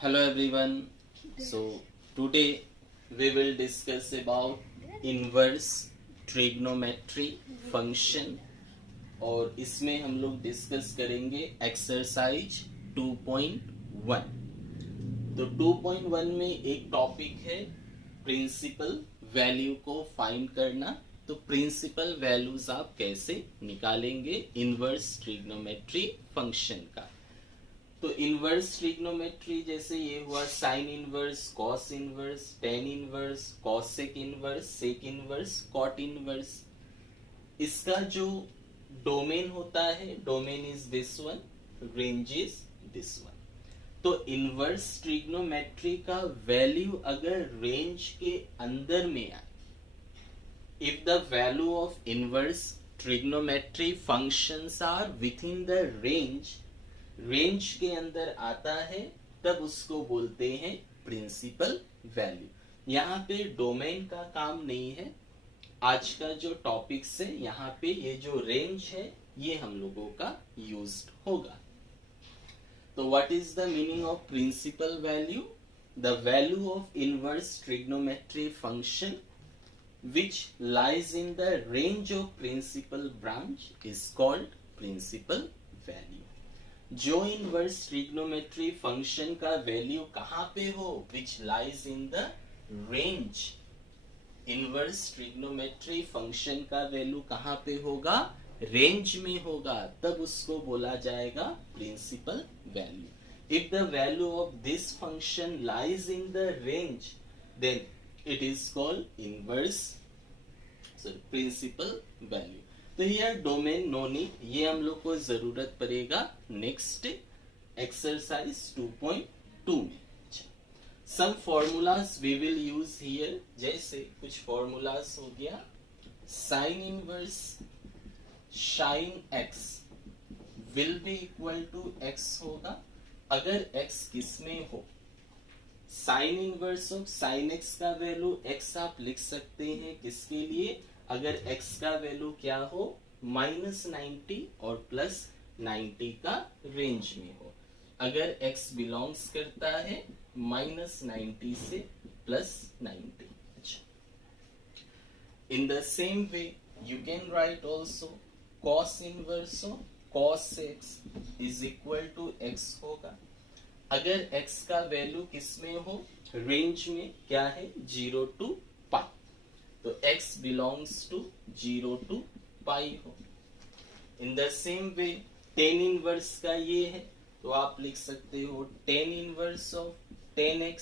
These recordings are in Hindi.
Hello everyone. So today we will discuss about inverse trigonometry function और इसमें हम लोग डिस्कस करेंगे एक्सरसाइज 2.1। तो 2.1 में एक टॉपिक है प्रिंसिपल वैल्यू को फाइंड करना। तो प्रिंसिपल वैल्यूज आप कैसे निकालेंगे इनवर्स ट्रिग्नोमेट्री फंक्शन का। तो इनवर्स ट्रिग्नोमेट्री जैसे ये हुआ sine inverse, cos inverse, tan inverse, cosec inverse, sec inverse, cot inverse. इसका जो डोमेन होता है, domain is this one, range is this one. तो इनवर्स ट्रिग्नोमेट्री का वैल्यू अगर रेंज के अंदर में आए, if the value of inverse trigonometry functions are within the range के अंदर आता है, तब उसको बोलते हैं प्रिंसिपल वैल्यू। यहाँ पे डोमेन का काम नहीं है। आज का जो टॉपिक्स है यहाँ पे ये जो रेंज है ये हम लोगों का यूज्ड होगा। तो what is the meaning of principal value? The value of inverse trigonometry function which lies in the range of principal branch is called principal value। जो इनवर्स ट्रिग्नोमेट्री फंक्शन का वैल्यू कहां पे हो, which lies in the range, inverse trigonometry function का वैल्यू कहां पे होगा, रेंज में होगा, तब उसको बोला जाएगा principal value. If the value of this function lies in the range, then it is called inverse principal value. तो ये डोमेन नो नीड, ये हम लोग को जरूरत पड़ेगा नेक्स्ट एक्सरसाइज 2.2 में। Some formulas we will use here, जैसे कुछ फॉर्मूलाज हो गया, sine inverse sine x will be equal to x होगा अगर एक्स किस में हो। Sine inverse of sine x का वैल्यू एक्स आप लिख सकते हैं किसके लिए, अगर एक्स का वैल्यू क्या हो, -90 और +90 का रेंज में हो। अगर एक्स बिलोंग्स करता है -90 से +90। अच्छा, in the same way you can write also cos inverse of cos x is equal to x होगा अगर x का वैल्यू किस में हो, रेंज में, क्या है 0 to π। तो x belongs to 0 to π हो। In the same way tan inverse का ये है, तो आप लिख सकते हो tan inverse of 10x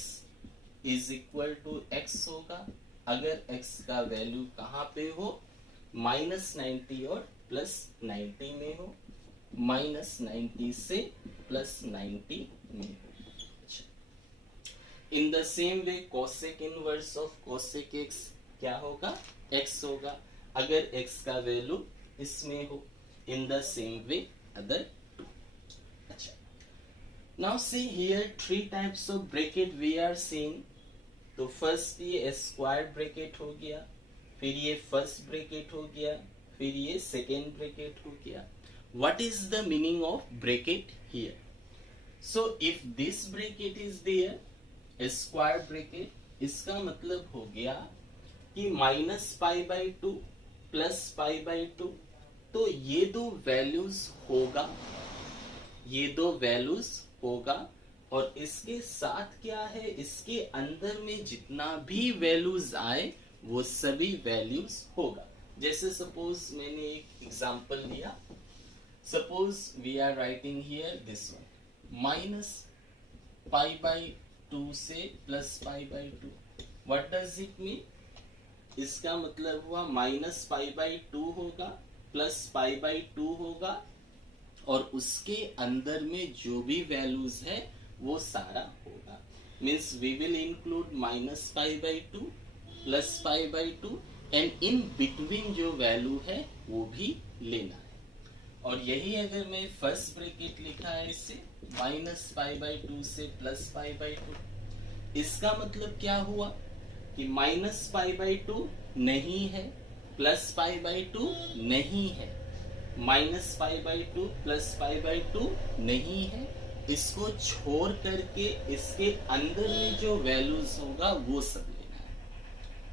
is equal to x होगा अगर x का वैल्यू कहां पे हो, -90 और +90 में हो, -90 से +90 में हो। In the same way cosec inverse of cosec x क्या होगा, x होगा अगर x का वैल्यू इसमें हो। In the same way other two. अच्छा, now see here three types of bracket we are seeing. तो फर्स्ट ये स्क्वायर ब्रैकेट हो गया, फिर ये फर्स्ट ब्रैकेट हो गया, फिर ये सेकेंड ब्रैकेट हो गया। What is the meaning of bracket here? So if this bracket is there, a square bracket, इसका मतलब हो गया कि -π/2 +π/2। तो ये दो वैल्यूज होगा, ये दो वैल्यूज होगा, और इसके साथ क्या है, इसके अंदर में जितना भी वैल्यूज आए वो सभी वैल्यूज होगा। जैसे सपोज मैंने एक एग्जांपल लिया, suppose we are writing here this one, -π/2 से +π/2। what does it mean? इसका मतलब हुआ -π/2 होगा, +π/2 होगा, और उसके अंदर में जो भी वैल्यूज है वो सारा होगा। Means we will include -π/2 +π/2 and in between जो वैल्यू है वो भी लेना है। और यही अगर मैं फर्स्ट ब्रैकेट लिखा है इसे -π/2 से +π/2, इसका मतलब क्या हुआ कि -π/2 नहीं है, +π/2 नहीं है, -π/2 +π/2 नहीं है, इसको छोड़ करके इसके अंदर में जो वैल्यूज होगा वो सब लेना है।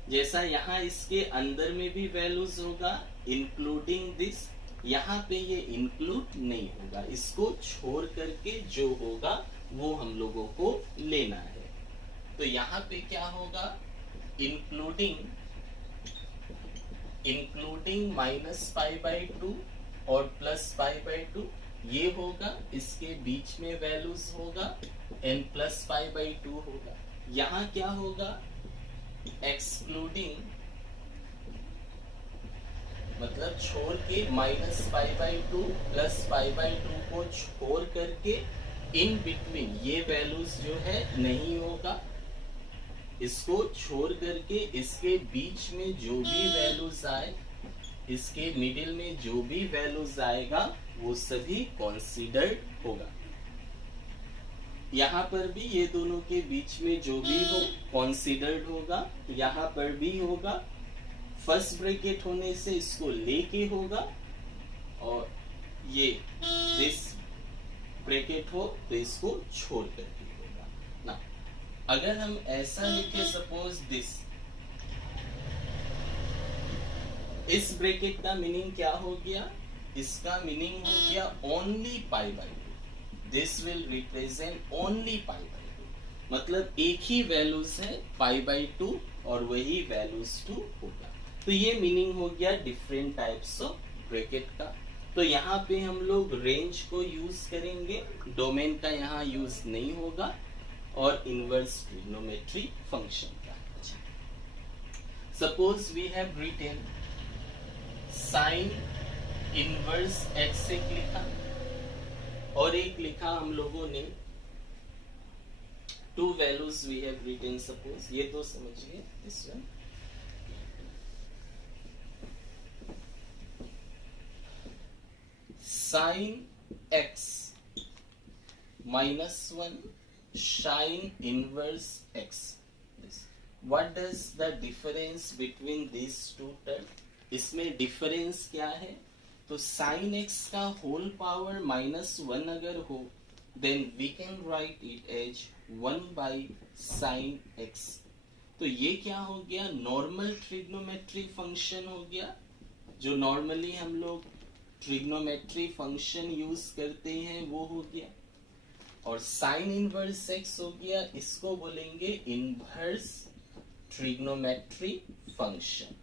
जैसा यहाँ इसके अंदर में भी वैल्यूज होगा इंक्लूडिंग दिस, यहाँ पे ये इंक्लूड नहीं होगा, इसको छोड़ करके जो होगा वो हम लोगों को लेना है। तो यहाँ पे क्या होगा, इंक्लूडिंग -π/2 और +π/2 ये होगा, इसके बीच में वैल्यूज होगा n +π/2 होगा। यहाँ क्या होगा, एक्सक्लूडिंग मतलब छोड़ के -π/2 +π/2 को छोड़ करके इन बिटवीन ये वैल्यूज जो है नहीं होगा, इसको छोड़ करके इसके बीच में जो भी वैल्यूज आए, इसके मिडिल में जो भी वैल्यूज आएगा वो सभी कंसीडर्ड होगा। यहाँ पर भी ये दोनों के बीच में जो भी हो कंसीडर्ड होगा, यहाँ पर भी होगा। फर्स्ट ब्रैकेट होने से इसको लेके होगा, और ये दिस ब्रैकेट हो तो इसको छोड़ करके होगा ना। अगर हम ऐसा लिखे सपोज दिस, इस ब्रैकेट का मीनिंग क्या हो गया, इसका मीनिंग हो गया only π/2, this will represent only π/2, मतलब एक ही वैल्यूज है π/2 और वही वैल्यूज 2 होगा। तो ये मीनिंग हो गया डिफरेंट टाइप्स ऑफ ब्रैकेट का। तो यहाँ पे हम लोग रेंज को यूज करेंगे, डोमेन का यहाँ यूज नहीं होगा, और इनवर्स ट्रिग्नोमेट्री फंक्शन का। Suppose we have written sine inverse x एक लिखा, और एक लिखा हम लोगों ने two values we have written, suppose ये तो समझिए this one, sin x -1 sin inverse x. What does the difference between these two terms? इसमें डिफरेंस क्या है, तो sin x का होल पावर -1 अगर हो, then we can write it as 1/sin x. तो ये क्या हो गया, नॉर्मल ट्रिग्नोमेट्री फंक्शन हो गया, जो नॉर्मली हम लोग ट्रिग्नोमेट्री फंक्शन यूज करते हैं वो हो गया। और साइन इनवर्स एक्स हो गया, इसको बोलेंगे इनवर्स ट्रिग्नोमेट्री फंक्शन,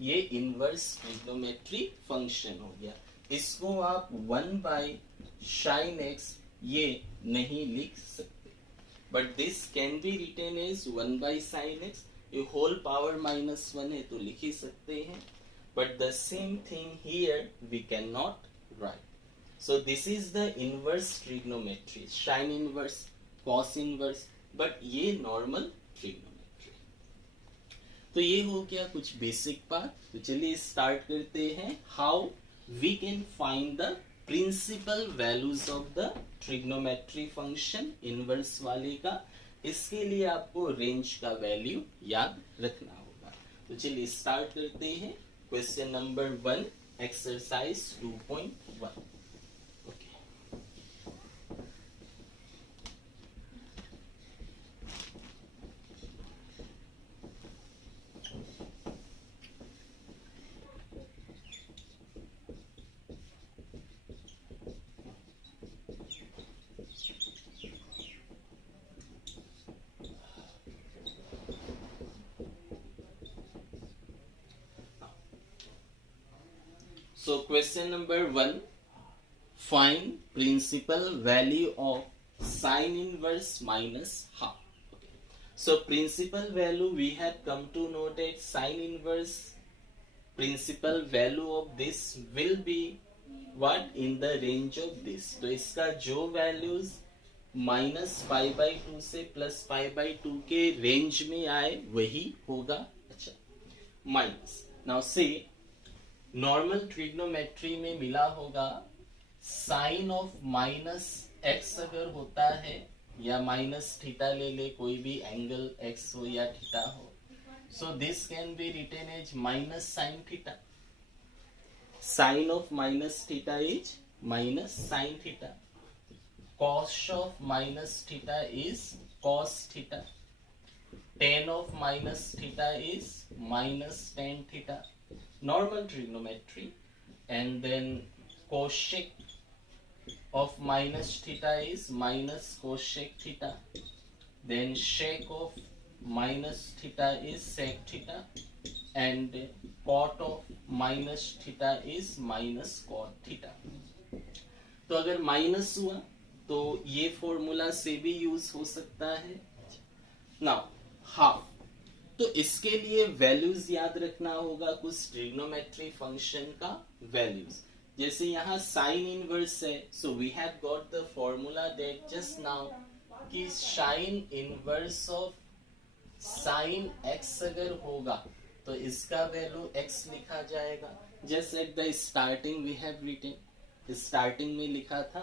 ये इनवर्स ट्रिग्नोमेट्री फंक्शन हो गया। इसको आप 1/sin x ये नहीं लिख सकते, but this can be written as 1/sin x, ये होल पावर -1 है तो लिख ही सकते हैं, but the same thing here we cannot write. So this is the inverse trigonometry, sin inverse, cos inverse, but ये normal trigonometry। तो ये हो गया कुछ बेसिक पार्ट। तो चलिए स्टार्ट करते हैं, how we can find the principal values of the trigonometry function inverse वाले का। इसके लिए आपको रेंज का वैल्यू याद रखना होगा। तो चलिए स्टार्ट करते हैं। Question number 1, exercise 2.1. Okay. So question number 1, find principal value of sin inverse minus half. Okay. So principal value we have come to know that sin inverse principal value of this will be what, in the range of this. तो इसका जो values -π/2 से +π/2 के रेंज में आए वही होगा। अच्छा, माइनस, नाउ से नॉर्मल ट्रिग्नोमेट्री में मिला होगा साइन ऑफ -x अगर होता है, या -θ ले ले, कोई भी एंगल x हो या θ हो, so this can be written as -sin θ, sine of -θ is -sin θ, cos of minus theta is cos theta, tan of minus theta is minus tan theta, normal trigonometry. And then cosec of minus theta is minus cosec theta, then sec of minus theta is sec theta, and cot of minus theta is minus cot theta. तो अगर माइनस हुआ तो ये फॉर्मूला से भी यूज हो सकता है. नाउ हाफ, तो इसके लिए वैल्यूज याद रखना होगा, कुछ ट्रिग्नोमेट्री फंक्शन का वैल्यूज. जैसे यहाँ साइन इनवर्स है, so we have got the formula that just now कि sine inverse of sine x अगर होगा तो इसका वैल्यू एक्स लिखा जाएगा. Just at the starting we have written, starting में लिखा था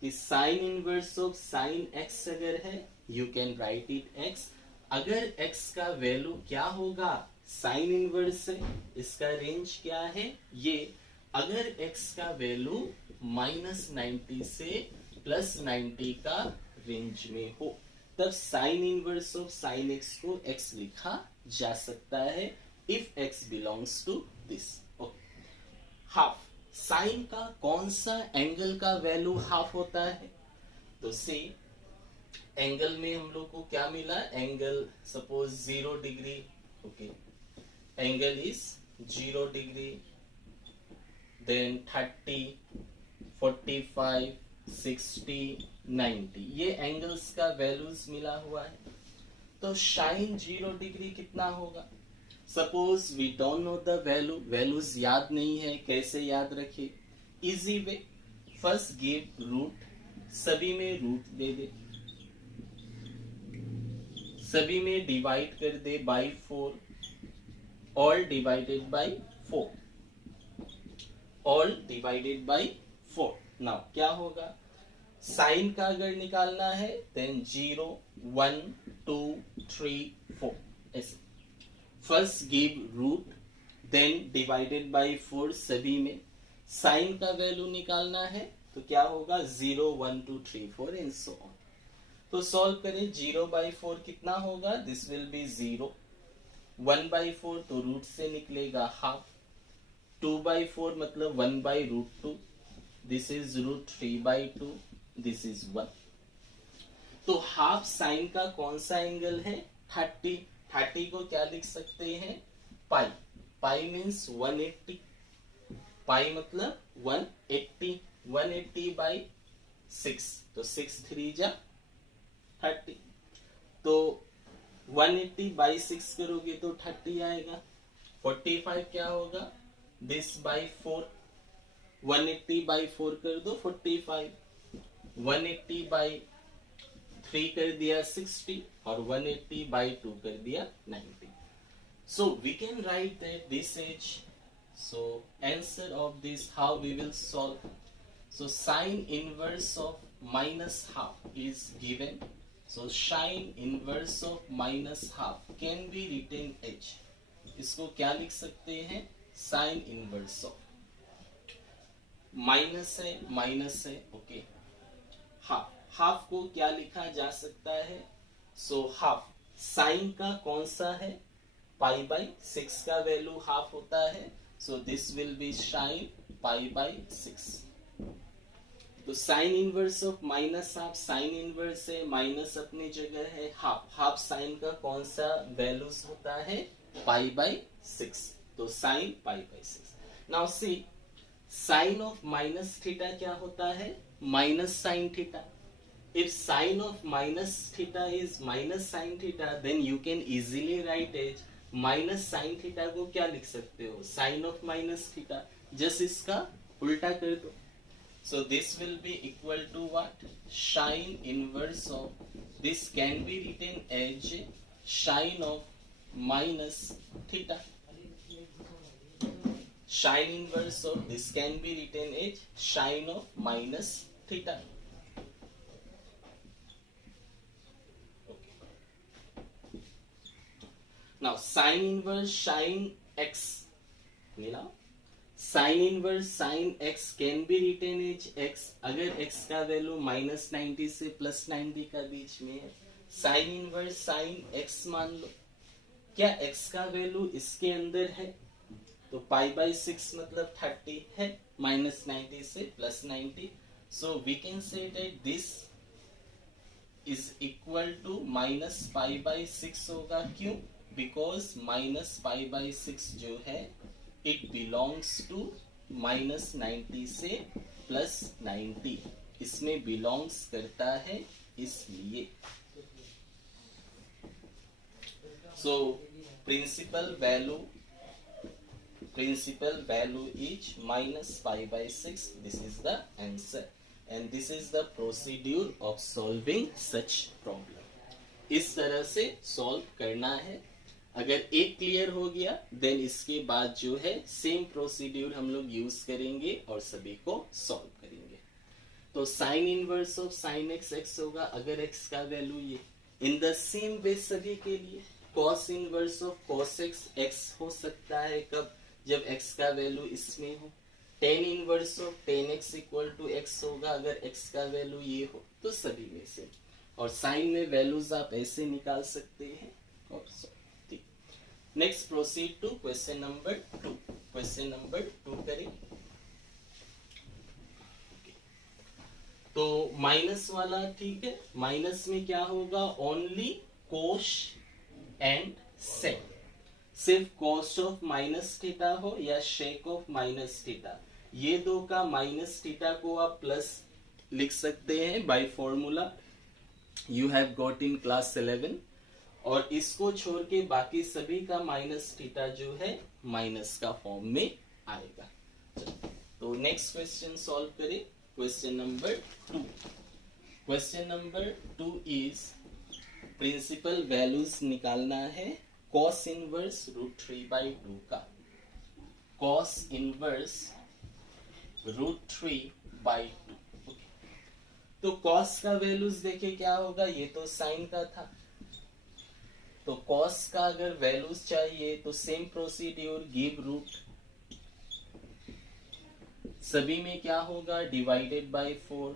कि sine inverse of sine x अगर है you can write it x. अगर एक्स का वैल्यू क्या होगा, साइन इनवर्स है, इसका रेंज क्या है ये. अगर एक्स का वैल्यू -90 से +90 का रेंज में हो तब sine inverse of sine x को एक्स लिखा जा सकता है if x belongs to this. Okay, half, sine का कौन सा एंगल का वैल्यू हाफ होता है. तो से एंगल में हम लोग को क्या मिला, angle suppose 0 degree. Okay, angle is 0 degree, then 30, 45, 60, 90, ये एंगल्स का वैल्यूज मिला हुआ है. तो साइन 0 डिग्री कितना होगा. Suppose we don't know the value, values याद नहीं है, कैसे याद रखे. Easy way, first give root, सभी में रूट दे दे, सभी में डिवाइड कर दे by 4, all divided by 4, all divided by 4. Now क्या होगा, साइन का अगर निकालना है देन 0, 1, 2, 3, 4 ऐसे. First give root, then divided by 4 सभी में. साइन का वैल्यू निकालना है तो क्या होगा, 0, 1, 2, 3, 4 एंड सो ऑन. तो सॉल्व करें. 0/4 कितना होगा, दिस विल बी 0. 1/4 तो रूट से निकलेगा हाफ. 2/4 मतलब 1/√2, दिस इज √3/2, दिस इज 1. तो हाफ साइन का कौन सा एंगल है, 30. 30 को क्या लिख सकते हैं, पाई. पाई मीन्स 180, पाई मतलब 180, 180/6, तो 6 3 जा 30. तो 180/6 करोगे तो 30 आएगा. 45 क्या होगा, दिस बाय 4, 180/4 कर दो 45, 180/3 कर दिया 60 और 180/2 कर दिया 90. So we can write that this is, so answer of this how we will solve. So sine inverse of -half is given. So sine inverse of -half can be written as, इसको क्या लिख सकते हैं, साइन इनवर्स ऑफ, माइनस है ओके. हाफ, हाफ को क्या लिखा जा सकता है, सो हाफ साइन का कौन सा है, π/6 का वैल्यू हाफ होता है. So this will be sine π/6. तो sine inverse of minus half, sine inverse है, माइनस अपनी जगह है, हाफ, हाफ साइन का कौन सा वैल्यूज होता है, π/6. तो sine π/6. Now see, sine of minus theta क्या होता है, minus sine theta. If sine of minus theta is minus sin theta, then you can easily write as minus sin theta को क्या लिख सकते हो, sin of minus theta. Just इसका उल्टा कर दो. So this will be equal to what? Sin inverse of, this can be written as sin of minus theta. Sin inverse of this can be written as sin of minus theta. Now sin inverse sin x, you know, sine inverse sine x can be written as x अगर एक्स का वैल्यू -90 से +90 का बीच में है। साइन इनवर्स साइन एक्स मान लो, क्या एक्स का वैल्यू इसके अंदर है तो π/6 मतलब 30 है, -90 से +90, so we can say that this is equal to -π/6 होगा। क्यों? बिकॉज -π/6 जो है इट बिलोंग्स टू -90 से +90, इसमें बिलोंग्स करता है इसलिए। So principal value is -π/6. This is the answer and this is the procedure of solving such problem. इस तरह से सॉल्व करना है। अगर एक क्लियर हो गया देन इसके बाद जो है सेम प्रोसीड्यूर हम लोग यूज करेंगे और सभी को सॉल्व करेंगे। तो sine inverse of sine x x होगा अगर एक्स का वैल्यू ये। इन द सेम वे सभी के लिए cos inverse of cos x x हो सकता है कब? जब x का वैल्यू इसमें हो। Tan inverse of tan x equal to x होगा अगर x का वैल्यू ये हो, तो सभी में से। और साइन में वैल्यूज आप ऐसे निकाल सकते हैं और ठीक। Next proceed to question number 2। Question number 2 करें। तो माइनस वाला ठीक है, माइनस में क्या होगा? ओनली कोश एंड सेक। सिर्फ कॉस्ट ऑफ माइनस थीटा हो या शेक ऑफ माइनस थीटा, ये दो का माइनस थीटा को आप प्लस लिख सकते हैं by formula you have got in class 11, और इसको छोड़ के बाकी सभी का माइनस थीटा जो है माइनस का फॉर्म में आएगा। तो नेक्स्ट क्वेश्चन सॉल्व करें। Question number 2। Question number 2 is principal values निकालना है कॉस इनवर्स √3/2 का। Cos inverse √3/2। तो कॉस का वैल्यूज देखे क्या होगा? ये तो साइन का था, तो कॉस का अगर वैल्यूज चाहिए तो सेम प्रोसीड्यूर, गिव रूट, सभी में क्या होगा? Divided by 4।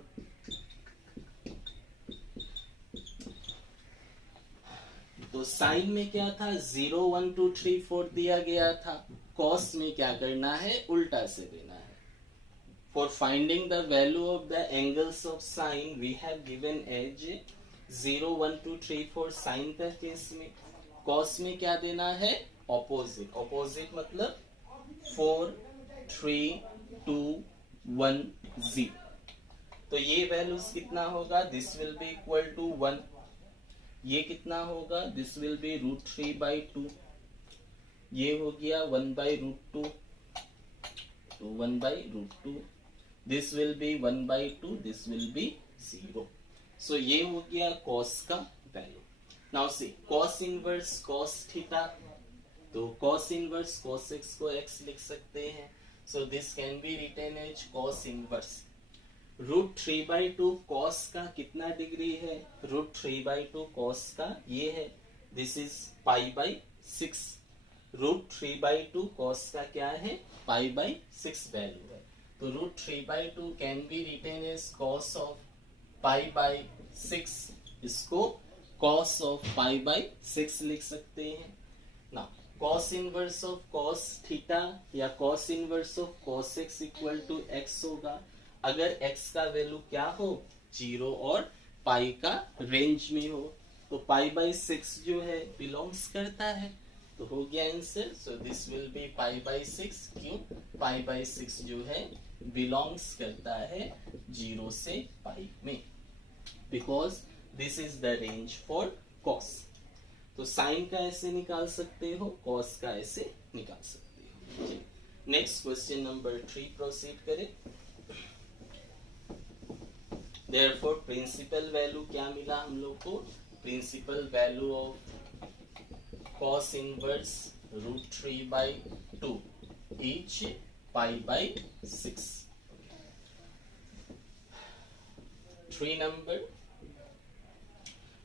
तो साइन में क्या था? 0 1 2 3 4 दिया गया था। कॉस में क्या करना है? उल्टा से देना है। For finding the value of the angles of sine we have given as 0 1 2 3 4 sine का केस में। कॉस में क्या देना है? ऑपोजिट। ऑपोजिट मतलब 4 3 2 1 0। तो ये वैल्यूज कितना होगा? This will be equal to 1। ये कितना होगा? This will be √3/2। ये हो गया 1/√2 तो 1/√2। This will be 1/2, this will be 0। So ये हो गया कॉस का value. Now see cos inverse cos theta, तो कॉस इनवर्स कॉस एक्स को एक्स लिख सकते हैं। So this can be written as cos inverse √3/2। Cos का कितना डिग्री है? √3/2 कॉस का ये है, दिस इज π/6। √3/2 कॉस का क्या है? π/6 वैल्यू है। तो √3/2 can be written as cos of π/6। इसको कॉस ऑफ π/6 लिख सकते हैं ना। Cos inverse of cos theta या cos inverse of cos x equal to x होगा अगर x का वैल्यू क्या हो? 0 और पाई का रेंज में हो। तो π/6 जो है बिलोंग्स करता है, तो हो गया answer. So this will be π/6। क्यों? π/6 जो है बिलोंग्स करता है 0 से पाई में, because this is the range for cos. तो साइन का ऐसे निकाल सकते हो, कॉस का ऐसे निकाल सकते हो। नेक्स्ट क्वेश्चन नंबर 3 प्रोसीड करें। Therefore, प्रिंसिपल वैल्यू क्या मिला हम लोग को? Principal value of cos inverse √3/2 each π/6।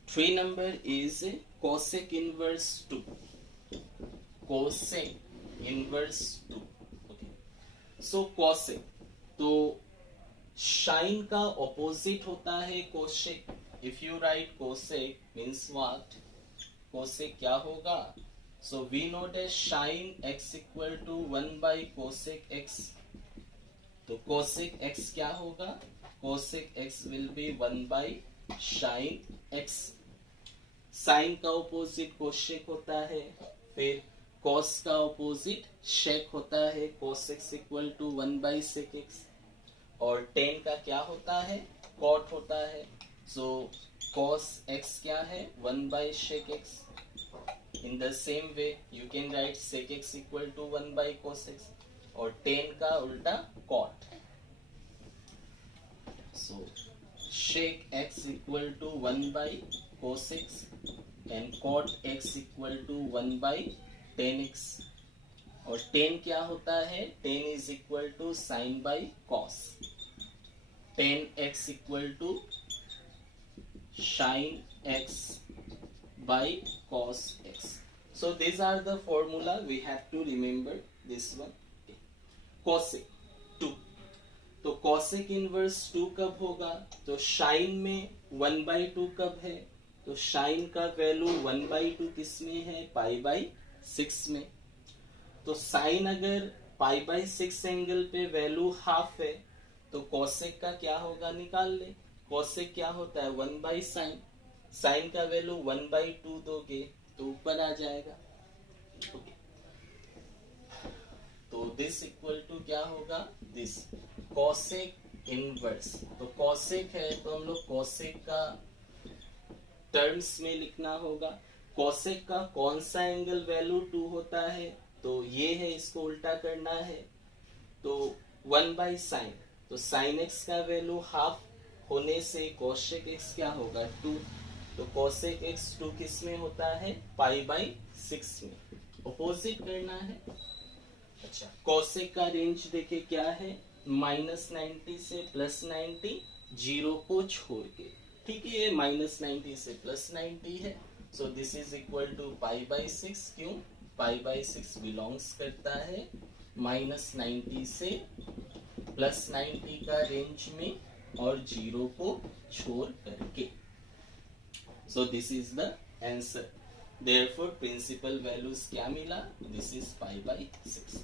3 number is cosec inverse 2। cosec inverse 2। Okay. So cosec, तो साइन का ऑपोजिट होता है cosec. If you write cosec means what, cosec क्या होगा? So we know that sine x equal to 1 by cosec x. तो कोसेक एक्स क्या होगा? Cosec x will be 1 by sine x. Sine का ऑपोजिट कोसेक होता है. फिर कॉस का ऑपोजिट शेक होता है. Cos x equal to 1 by sec x. और टेन का क्या होता है? कॉट होता है. सो कॉस एक्स क्या है? 1 by sec x. In the same way you can write sec x equal to 1 by cos x. और टेन का उल्टा cot. So sec x equal to 1 by cos x and cot x equal to 1 by tan x. और टेन क्या होता है? Tan is equal to sine by cos. Tan x equal to sine x by cos x. So these are the formula we have to remember. This one, okay. Cosec 2. तो cosec इनवर्स 2 कब होगा? तो साइन में 1 बाई 2 कब है? तो साइन का वैल्यू 1 बाई 2 किस में है? पाई बाई 6 में. तो साइन अगर पाई बाई 6 एंगल पे वैल्यू हाफ है तो cosec का क्या होगा? निकाल ले. cosec क्या होता है? 1 बाई साइन. साइन का वैल्यू 1 बाई 2 दोगे तो ऊपर आ जाएगा. okay. तो दिस इक्वल टू क्या होगा? This cosec inverse. तो कॉसेक है तो हम लोग कॉसेक का टर्म्स में लिखना होगा. कॉसेक का कौन सा एंगल वैल्यू 2 होता है? तो ये है, इसको उल्टा करना है. तो 1 बाई साइन, तो साइन एक्स का वैल्यू हाफ होने से कॉसेक एक्स क्या होगा? 2. तो cosec x 2 किस में होता है? पाई बाई 6 में. ऑपोजिट करना है. अच्छा, cosec का रेंज देखे क्या है? -90 से +90, 0 को छोड़ के. ठीक है, ये -90 से +90 है. So this is equal to pi by 6. क्यों? पाई बाई 6 बिलोंग्स करता है -90 से +90 का रेंज में और 0 को छोड़ करके. So this is the answer. Therefore principal values क्या मिला? This is pi by 6.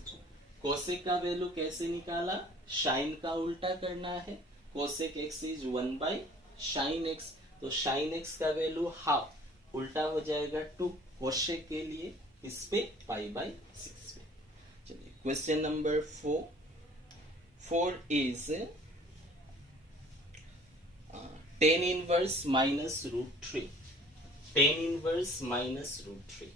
Cosec का वैल्यू कैसे निकाला? साइन का उल्टा करना है. Cosec x is 1 by sin x. तो sin x का वैल्यू हाफ, उल्टा हो जाएगा 2 cosec के लिए, इस पे pi by 6 पे. चलिए question number 4. 4 is tan inverse minus root 3. tan inverse minus root 3.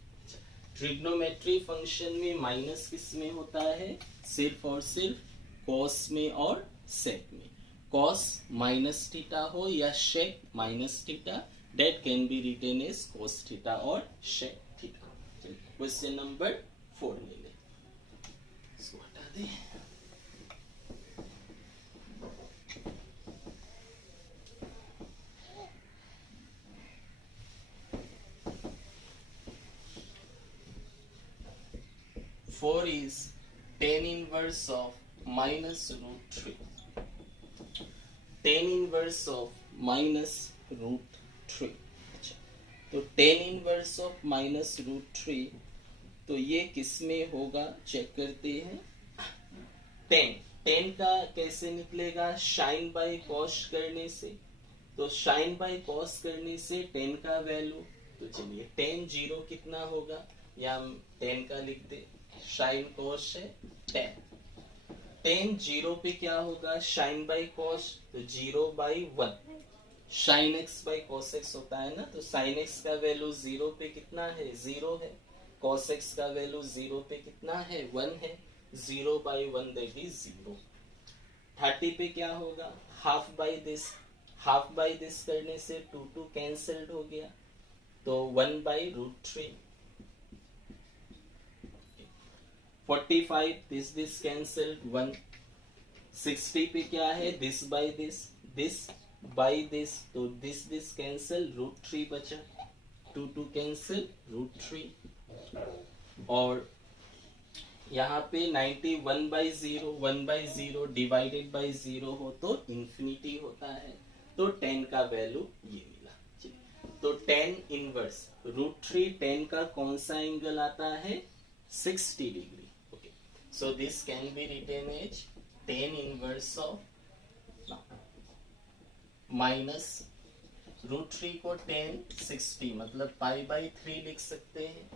Trigonometry function में माइनस किस में होता है? सिर्फ और सिर्फ कॉस में और सेक में. कॉस माइनस थीटा हो या sec minus theta, that can be written as cos theta और शेक थीटा. क्वेश्चन नंबर 4 ले ले. इसको हटा दे. Four is tan inverse of minus root 3. tan inverse of minus root 3. तो tan inverse of minus root 3, तो ये किस में होगा? चेक करते हैं. tan का कैसे निकलेगा? साइन बाई कॉस करने से. तो साइन बाई कॉस करने से tan का वैल्यू, तो चलिए tan 0 कितना होगा? या हम tan का लिखते, साइन कॉस है tan 0 पे क्या होगा? साइन बाई कॉस, तो 0 by 1. Sine x by cos x होता है ना. तो साइन एक्स का वैल्यू 0 पे कितना है? 0 है. कॉस एक्स का वैल्यू 0 पे कितना है? 1 है. 0 बाई 1 दैट इज 0. 30 पे क्या होगा? Half by this. Half by this करने से 2 कैंसल्ड हो गया, तो 1 बाई रूट 3. 45 this cancelled 1. 60 पे क्या है? this by this by this, तो this cancel, रूट 3 बचा. 2 कैंसल, रूट 3. और यहाँ पे 90 1/0 1/0 डिवाइडेड बाई 0 हो तो इंफिनिटी होता है, तो 10 का वैल्यू ये मिला। तो 10 इनवर्स √3 10 का कौन सा एंगल आता है 60 degree. Okay, so this can be written as 10 inverse of minus √3 को 10 60 मतलब π/3 लिख सकते हैं,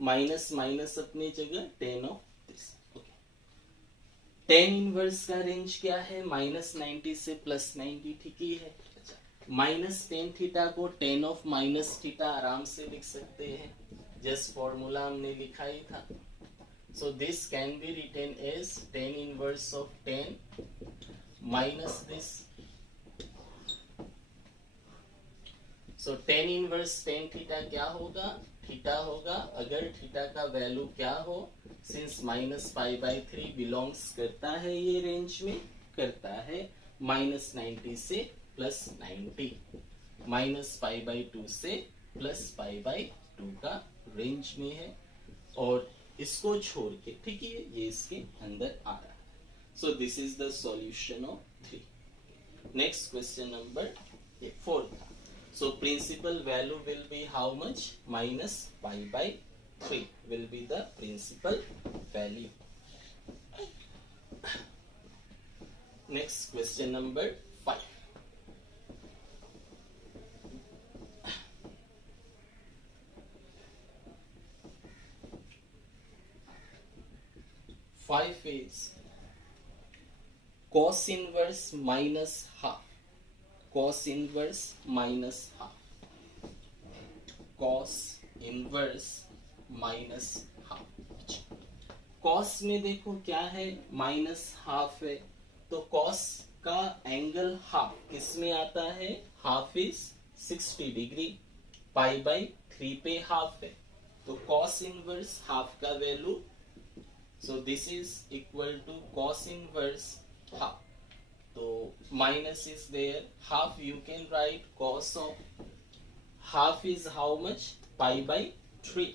माइनस माइनस अपनी जगह 10 ऑफ दिस। ओके, 10 इनवर्स का रेंज क्या है -90 से +90, ठीक ही है। -10 थीटा को 10 ऑफ -θ आराम से लिख सकते हैं, जस्ट फॉर्मूला हमने लिखा ही था। So this can be written as 10 inverse of 10 minus this. So 10 inverse 10 theta क्या होगा, थीटा होगा। अगर थीटा का वैल्यू क्या हो, सिंस -π/3 बिलोंग्स करता है ये रेंज में, करता है -90 से +90, -π/2 से +π/2 का रेंज में है, और इसको छोड़ के ठीक है ये इसके अंदर आ रहा है। So this is the solution of 3। Next question number 4 था। So principal value will be how much? -π/3 will be the principal value. Next question number 5. Five is cos inverse minus half. Cos inverse minus half. Cos inverse minus half. cos में देखो क्या है -हाफ है, तो cos का एंगल हाफ किस में आता है, हाफ इज 60 डिग्री, π/3 पे हाफ है, तो cos इनवर्स हाफ का value, so this is equal to cos inverse half. तो minus is there, half you can write cos of half is how much, π/3.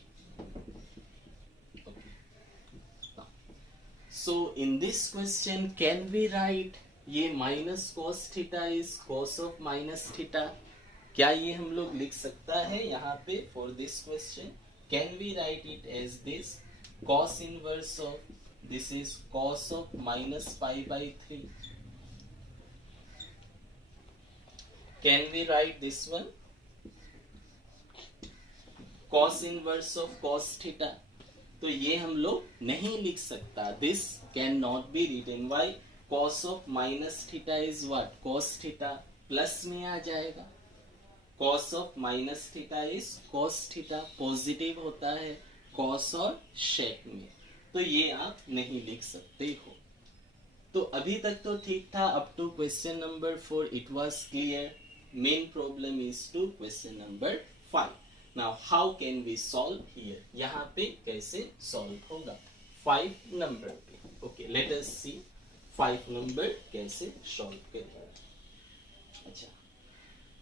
Okay. So in this question can we write ये minus cos theta is cos of minus theta, क्या ये हम लोग लिख सकता है यहाँ पे for this question? Can we write it as this, cos inverse of this is cos of -π/3? Can we write this one, cos inverse of cos theta? तो ये हम लोग नहीं लिख सकता, this can not be written. Why? cos of -θ is what, cos theta, plus में आ जाएगा, cos of -θ is cos theta, positive होता है cos और शेप में, तो ये आप नहीं लिख सकते हो। तो अभी तक तो ठीक था, up to question number 4 it was clear. Main problem is to question number 5। Now how can we solve here, यहाँ पे कैसे सॉल्व होगा 5 नंबर पे। Okay, let us see 5 number कैसे सॉल्व करें। अच्छा,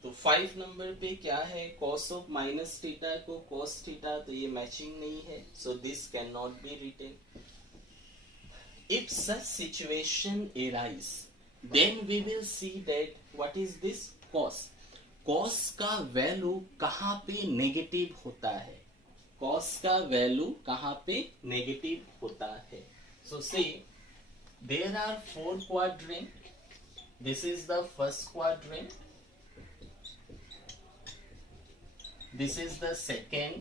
तो 5 नंबर पे क्या है, cos ऑफ -θ को cos थीटा, तो ये मैचिंग नहीं है, so this can not be written. If such situation arise, then we will see that what is this cos. cos का वैल्यू कहाँ पे नेगेटिव होता है, cos का वैल्यू कहाँ पे नेगेटिव होता है। So see, there are 4 quadrant. This is the first quadrant. This is the second.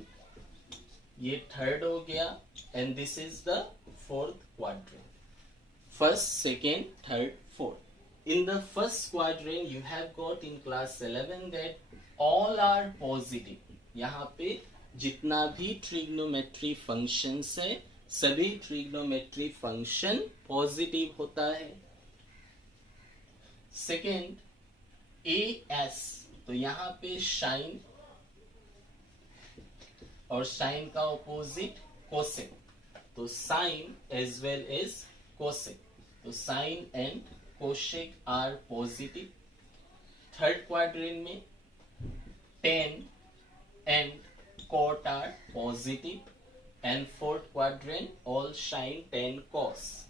ये थर्ड हो गया, and this is the fourth quadrant. First, second, third, fourth. In the first quadrant, you have got in class 11 that all are positive. यहाँ पे जितना भी ट्रिग्नोमेट्री फंक्शंस है, सभी ट्रिग्नोमेट्री फंक्शन पॉजिटिव होता है। सेकेंड, AS, तो यहाँ पे साइन और साइन का ऑपोजिट कोसेक, तो sine as well as cosec, तो sine and cosec are positive. Third quadrant में tan एंड cot are positive. and fourth quadrant all shine tan cos.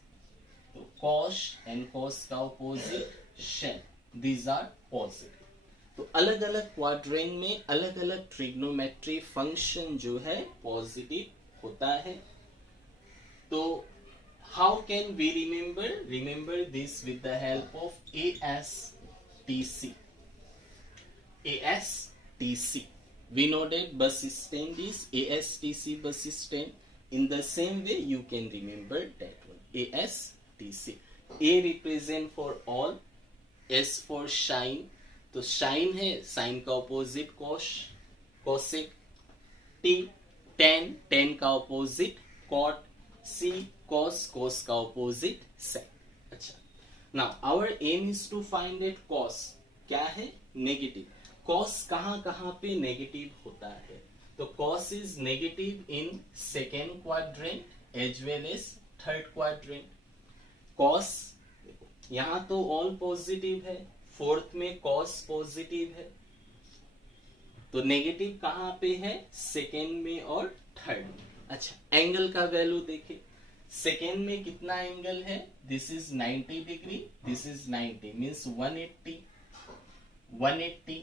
तो cos and cos का opposite shan. These are positive. तो अलग अलग क्वाड्रेंट में अलग अलग ट्रिग्नोमेट्री फंक्शन जो है पॉजिटिव होता है. तो how can we remember this with the help of ASTC. ASTC. We know that bus stand is ASTC bus stand. In the same way, you can remember that one. ASTC. A represent for all, S for shine. तो shine है, साइन का opposite cos, cosec. T tan, tan का opposite cot. C cos, cos का ऑपोजिट सेक. अच्छा, now our aim is to find it cos. क्या है? नेगेटिव. कॉस कहाँ कहाँ पे नेगेटिव होता है? तो cos is negative in second quadrant as well as third quadrant. Cos यहाँ तो ऑल पॉजिटिव है, फोर्थ में कॉस पॉजिटिव है, तो नेगेटिव कहाँ पे है? सेकेंड में और थर्ड में. अच्छा, एंगल का वैल्यू देखे. सेकेंड में कितना एंगल है? This is 90 degree, this is 90 means 180.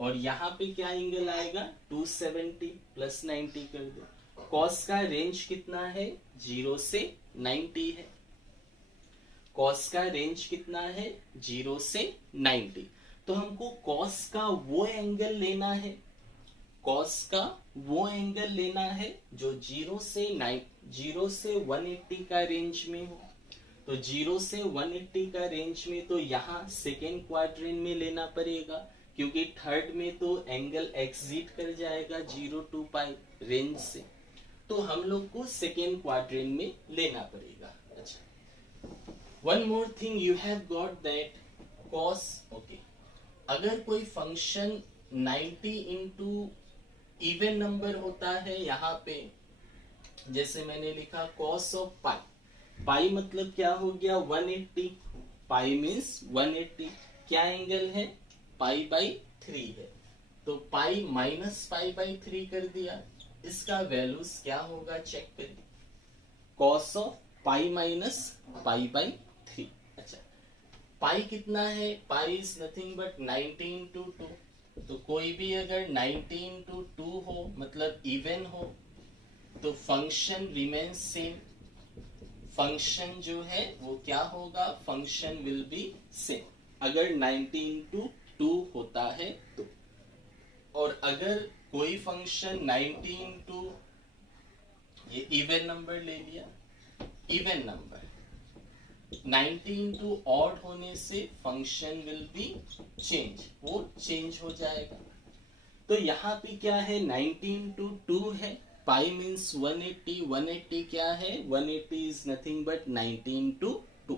और यहाँ पे क्या एंगल आएगा? 270 प्लस 90 कर दो. कॉस का रेंज कितना है? 0 से 90 है. कॉस का रेंज कितना है? 0 से 90. तो हमको कॉस का वो एंगल लेना है, कॉस का वो एंगल लेना है जो 0 से 180 का रेंज में हो. तो 0 से 180 का रेंज में तो यहाँ सेकेंड क्वाड्रेंट में लेना पड़ेगा, क्योंकि थर्ड में तो एंगल एग्जिट कर जाएगा 0 to पाई रेंज से. तो हम लोग को सेकेंड क्वाड्रेंट में लेना पड़ेगा. अच्छा, one more thing you have got that cos. okay, अगर कोई फंक्शन 90 इंटू इवन नंबर होता है यहाँ पे, जैसे मैंने लिखा cos ऑफ पाई. पाई मतलब क्या हो गया? 180. पाई मीन्स 180. क्या एंगल है? पाई बाई 3 है. तो पाई माइनस पाई बाई 3 कर दिया. इसका वैल्यूज क्या होगा चेक करिए. cos of pi minus pi by 3. अच्छा, पाई कितना है? Pi is nothing but 90 into 2. तो कोई भी अगर 90 into 2 हो मतलब इवन हो, तो फंक्शन रिमेन सेम. फंक्शन जो है वो क्या होगा? फंक्शन विल बी सेम अगर 90 into 2 होता है तो. और अगर कोई फंक्शन 90 into, ये इवन नंबर ले लिया, इवन नंबर 90 into ऑड होने से फंक्शन विल बी चेंज, वो चेंज हो जाएगा. तो यहाँ पे क्या है? 90 into 2 है. पाई मीन्स 180. 180 क्या है? 180 इज नथिंग बट 90 into 2.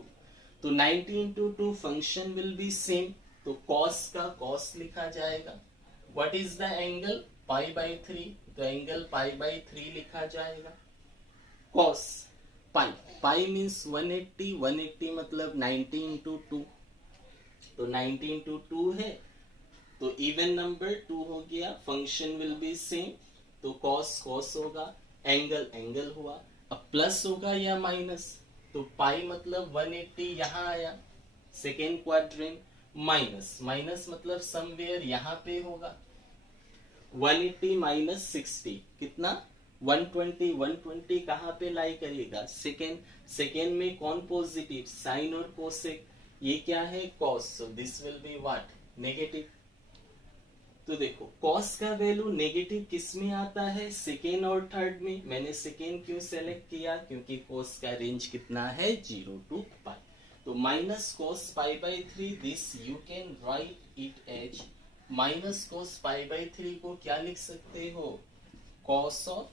तो 90 into 2 function will be same. तो कॉस का कॉस लिखा जाएगा. What is the angle? Pi by 3. तो एंगल पाई बाई 3 लिखा जाएगा. कॉस पाई, पाई मीन्स 180. 180 मतलब 90 into 2. तो 90 into 2 है, तो इवन नंबर 2 हो गया. Function will be same. तो कॉस कॉस होगा, एंगल एंगल हुआ. अब प्लस होगा या माइनस? तो पाई मतलब 180 यहाँ आया सेकेंड क्वाड्रेंट, माइनस माइनस मतलब समवेयर यहाँ पे होगा. 180 माइनस 60 कितना? 120. 120 कहाँ पे लाई करेगा? सेकेंड. सेकेंड में कौन पॉजिटिव? साइन और कोसेक. ये क्या है? Cos. So this will be what? Negative. तो देखो कॉस का वैल्यू नेगेटिव किस में आता है? सेकेंड और थर्ड में. मैंने सेकेंड क्यों सेलेक्ट किया? क्योंकि कॉस का रेंज कितना है? 0 to पाई. तो minus cos pi by 3, this you can write it as minus cos pi by 3 को क्या लिख सकते हो? Cos of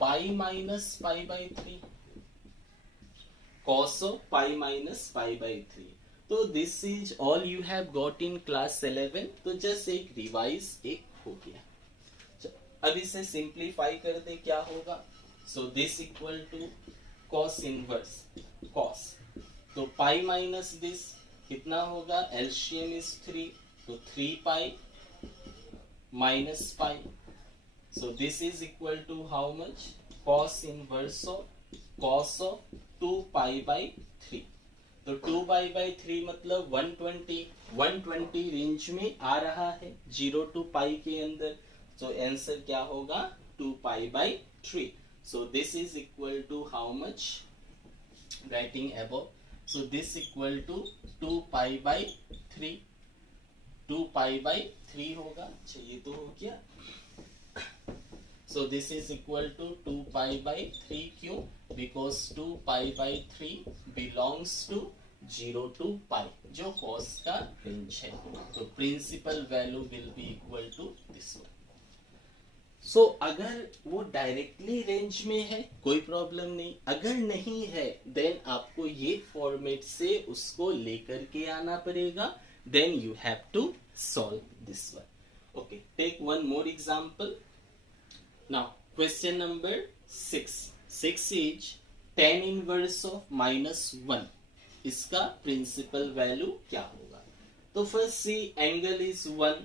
pi minus pi by 3. cos of pi minus pi by 3. तो this is all you have got in class 11. तो जस्ट एक रिवाइज एक हो गया. अब इसे सिंप्लीफाई कर दे, क्या होगा? So this equal to cos inverse cos. तो पाई माइनस दिस कितना होगा? LCM is 3. तो 3 pi minus pi. So this is equal to how much? Cos inverse of cos of 2π/3। तो 2π/3 मतलब 120 रेंज में आ रहा है 0 to π के अंदर। तो आंसर क्या होगा 2π/3। So this is equal to how much, writing above. So this equal to 2π/3, 2π/3 होगा। अच्छा ये तो हो गया। So this is equal to 2π/3 क्यों? Because 2π/3 belongs to 0 to π, जो cos का रेंज है। तो principal value will be equal to this one. So अगर वो डायरेक्टली रेंज में है कोई प्रॉब्लम नहीं, अगर नहीं है देन आपको ये फॉर्मेट से उसको लेकर के आना पड़ेगा। Then you have to solve this one. Okay, take one more example. Now, question number 6. 6 is tan inverse of -1. इसका प्रिंसिपल वैल्यू क्या होगा? तो first see angle is 1,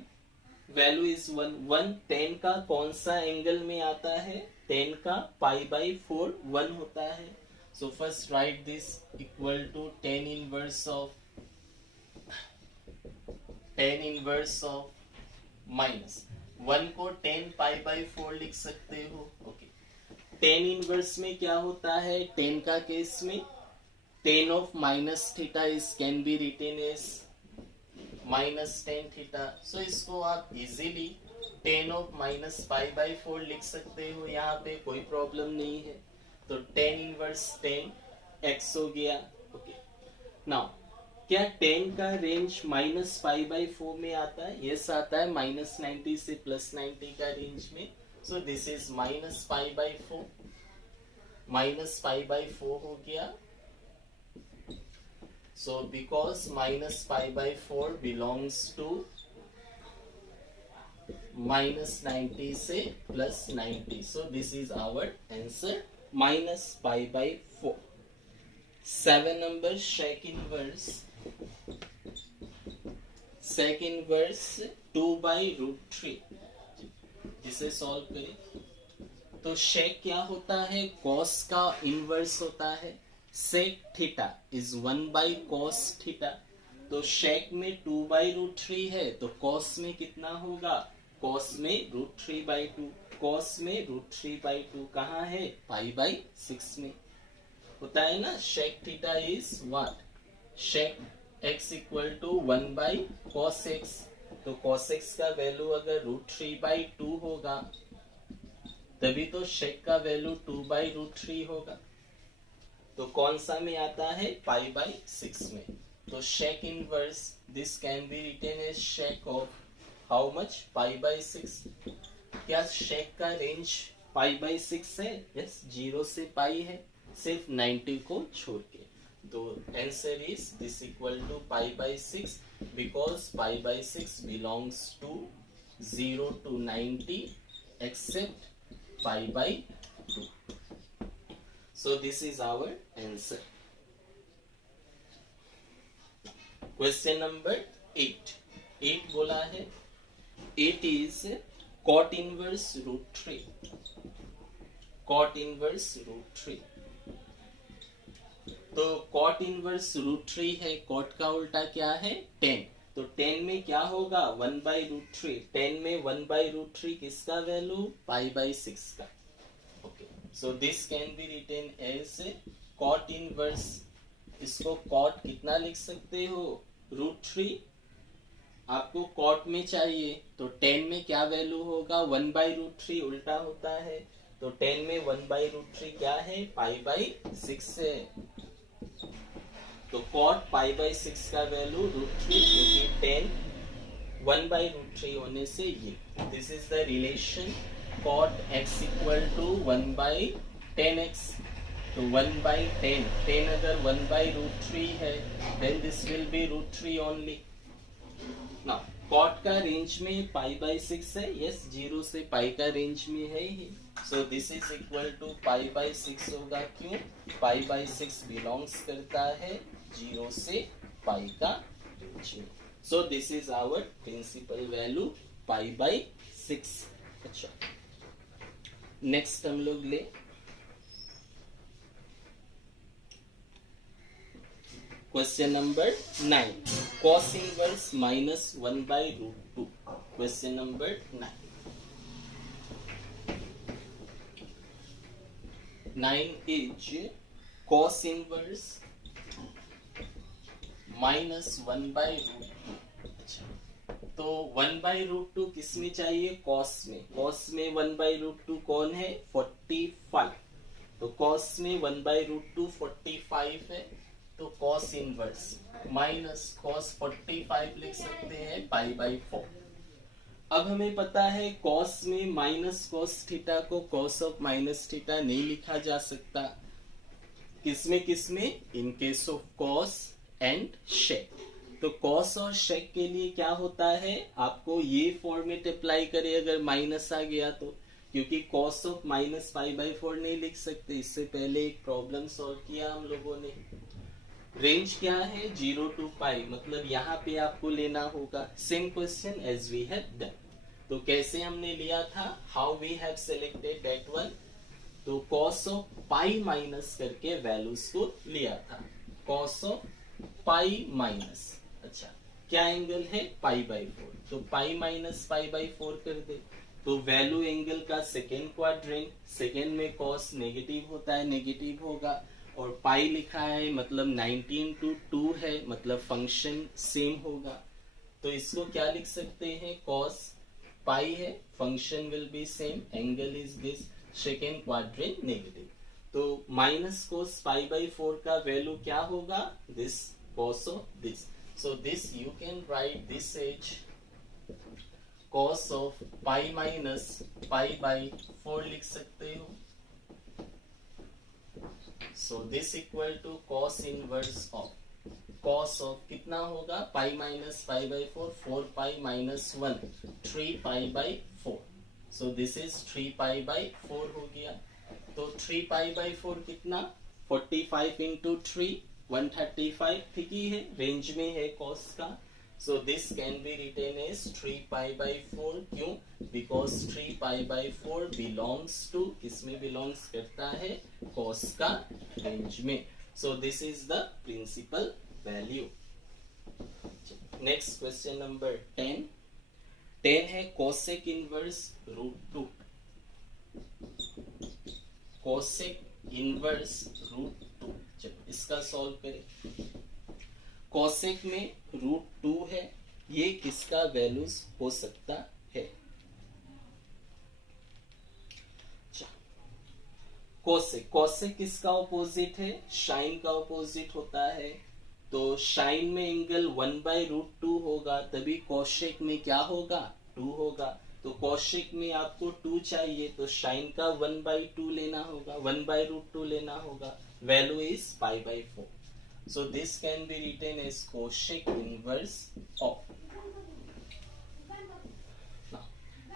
value is 1। 1 tan का कौन सा एंगल में आता है? tan का π/4 1 होता है। So first write this equal to tan inverse of -1 को tan π/4 लिख सकते हो। ओके, tan इनवर्स में क्या होता है? tan का केस में tan of -θ is can be written as -tan θ। So इसको आप इजीली tan ऑफ -π/4 लिख सकते हो, यहाँ पे कोई प्रॉब्लम नहीं है। तो tan इनवर्स tan x हो गया। ओके, नाउ क्या tan का रेंज -π/4 में आता है? यस आता है, -90 से +90 का रेंज में। सो दिस इज -π/4, -π/4 हो गया। सो बिकॉज -π/4 बिलोंग्स टू -90 से +90, so this is our answer -π/4। 7 number sec inverse 2/√3। इसे सॉल्व करें तो शेक क्या होता है? कॉस का इनवर्स होता है। Sec theta is 1/cos theta. तो शेक में 2/√3 है, तो कॉस में कितना होगा? कॉस में √3/2, कॉस में √3/2 कहाँ है? π/6 में होता है ना। Sec theta is what? Sec x equal to 1/cos x। तो cos x का वैल्यू अगर √3/2 होगा तभी तो शेक का वैल्यू 2/√3 होगा। तो कौन सा में आता है? π/6 में। तो sec inverse this can be written as sec of how much? π/6। क्या शेक का रेंज π/6 है? यस, 0 से π है, सिर्फ 90 को छोड़ के। तो answer is this equal to π/6 because π/6 belongs to 0 to 90 except π/2। So this is our answer. Question number 8 बोला है 8 is cot inverse √3। cot inverse √3। तो cot इनवर्स √3 है, cot का उल्टा क्या है? tan। तो tan में क्या होगा? 1/√3। tan में 1/√3 किसका वैल्यू? π/6 का। Okay, so this can be written as cot inverse. इसको cot कितना लिख सकते हो? √3। आपको cot में चाहिए तो tan में क्या वैल्यू होगा? 1/√3 उल्टा होता है। तो tan में 1/√3 क्या है? π/6 है। तो cot π/6 का वैल्यू √3, क्योंकि tan 1/√3 होने से ये this is the relation cot x equal to 1/10x। तो 1/10, 10 अगर 1/√3 है then this will be √3 only. Now cot का रेंज में π/6 है, यस 0 से π का रेंज में है ही। So this is equal to π/6 होगा। क्यों? π/6 बिलोंग्स करता है 0 से π का रेंज में। So this is our principal value π/6। अच्छा, नेक्स्ट हम लोग ले question number 9, cos inverse minus 1/√2। Question number 9 is cos inverse minus 1/√2। तो 1/√2 किस में चाहिए? cos में। cos में 1/√2 कौन है? 45। तो cos में 1/√2 45 है, तो cos इनवर्स माइनस cos 45 लिख सकते हैं π/4। अब हमें पता है cos में माइनस cos थीटा को cos ऑफ माइनस थीटा नहीं लिखा जा सकता। किसमें? In case of cos and shake. तो cos और शेक के लिए क्या होता है? आपको ये फॉर्मेट अप्लाई करे अगर माइनस आ गया तो, क्योंकि cos ऑफ माइनस π/4 नहीं लिख सकते। इससे पहले एक प्रॉब्लम सॉल्व किया हम लोगों ने। रेंज क्या है? 0 to π, मतलब यहाँ पे आपको लेना होगा। Same question as we have done. तो कैसे हमने लिया था? How we have selected that one? तो cos ऑफ पाई माइनस करके वैल्यूज को लिया था। cos ऑफ पाई माइनस, अच्छा क्या एंगल है? π/4। तो पाई माइनस π/4 कर दे, तो वैल्यू एंगल का सेकेंड क्वाड्रेंट। सेकेंड में cos नेगेटिव होता है, नेगेटिव होगा। और पाई लिखा है मतलब 19/2 है, मतलब फंक्शन सेम होगा। तो इसको क्या लिख सकते हैं? cos पाई है, function will be same, angle is this, second quadrant negative. तो माइनस cos π/4 का वैल्यू क्या होगा? This cos of this. So this you can write this as cos of pi minus π/4 लिख सकते हो। So this equal to cos inverse of cos of कितना होगा? Pi minus π/4, 4π minus 1, 3π/4। So this is 3π/4 हो गया। तो 3π/4 कितना? 45 इंटू 3, 135। ठीक ही है, रेंज में है cos का। So this can be written as 3π/4। क्यों? Because 3π/4 belongs to, किसमें belongs करता है? cos का रेंज में। So this is the principal value। Next question number 10। 10 है cosec इनवर्स √2। cosec inverse √2। चलो इसका सॉल्व करें। cosec में √2 है, ये किसका वैल्यूज हो सकता है? cosec किसका ऑपोजिट है? साइन का ऑपोजिट होता है। तो साइन में एंगल 1/√2 होगा, तभी cosec में क्या होगा? 2 होगा। तो cosec में आपको 2 चाहिए, तो साइन का 1/2 लेना होगा, 1/√2 लेना होगा। Value is π/4। So this can be written as cosec inverse of।